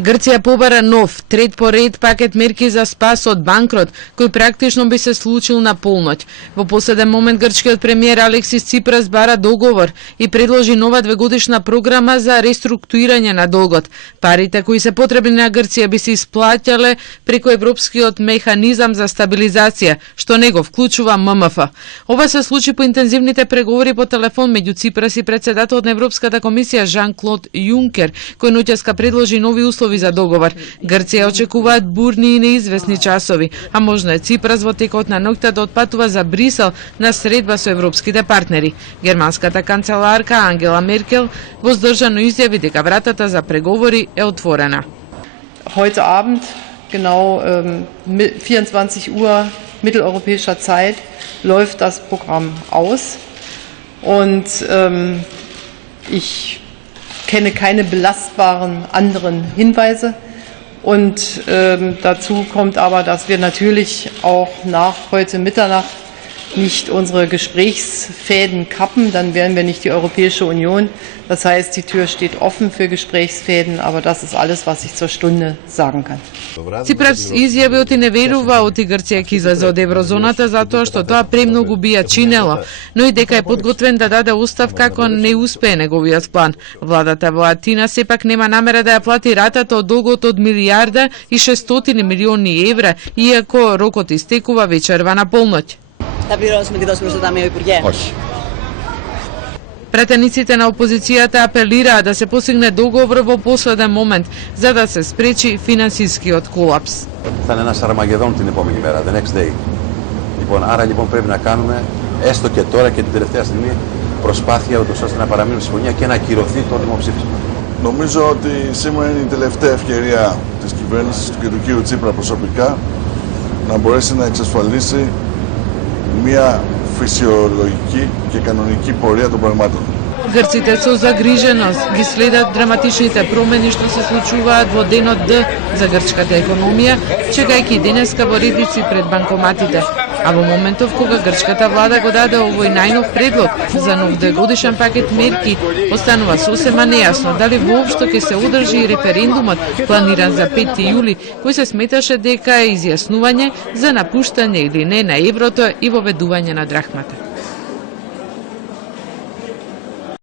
Грција побара нов, трет по ред пакет мерки за спас од банкрот, кој практично би се случил на полноќ. Во последен момент грчкиот премиер Алексис Ципрас бара договор и предложи нова двегодишна програма за реструктурирање на долгот. Парите кои се потребни на Грција би се исплаќале преку Европскиот механизам за стабилизација, што не го вклучува ММФ. Ова се случи по интензивните преговори по телефон меѓу Ципрас и претседателот на Европската комисија Жан-Клод Јункер, кој ноќеска предложи нови услови за договор. Грција очекуваат бурни и неизвестни часови, а можно е Ципрас во текот на ноќта да отпатува за Брисел на средба со европските партнери. Германската канцеларка Ангела Меркел воздржано изјави дека вратата за преговори е отворена. Heute Abend, genau 24 Uhr mitteleuropäischer Zeit, läuft das Programm aus. Und ich kenne keine belastbaren anderen Hinweise. Und dazu kommt aber, dass wir natürlich auch nach heute Mitternacht nicht unsere Gesprächsfäden kappen, dann wären wir nicht die Europäische Union. Das heißt, die Tür steht offen für Gesprächsfäden, aber das ist alles, was ich zur Stunde sagen kann. Ципрас изјави оти не верува оти Грција ќе излезе од еврозоната затоа што тоа премногу би ја чинело, но и дека е подготвен да даде оставка ако не успее неговиот план. Владата во Атина сепак нема намера да ја плати ратата од долгот од милијарда и 600 милиони евра, иако рокот истекува вечерва на полноќ. Θα πληρώσουμε τη δόση προς το Ταμείο Υπουργέ. Όχι. Пратениците на опозицијата апелираа да се постигне договор во последен момент за да се спречи финансискиот колапс. Θα είναι ένας Αρμαγεδόν την επόμενη μέρα, the next day. Λοιπόν, άρα λοιπόν πρέπει να κάνουμε έστω και τώρα και την τελευταία στιγμή προσπάθεια ούτως ώστε να παραμείνουμε στη συμφωνία και να ακυρωθεί το δημοψήφισμα. Νομίζω ότι σήμερα είναι η τελευταία ευκαιρία της κυβέρνησης και του κ. Τσίπρα προσωπικά να μπορέσει να εξασφαλίσει μια φυσιολογική και κανονική πορεία των πραγμάτων. Грците со загриженост ги следат драматичните промени што се случуваат во денот Д за грчката економија, чекајќи денеска во редици пред банкоматите. А во моментов кога грчката влада го даде овој најнов предлог за нов двегодишен пакет мерки, останува сосема нејасно дали воопшто ќе се одржи и референдумот планиран за 5 јули, кој се сметаше дека е изјаснување за напуштање или не на еврото и воведување на драхмата.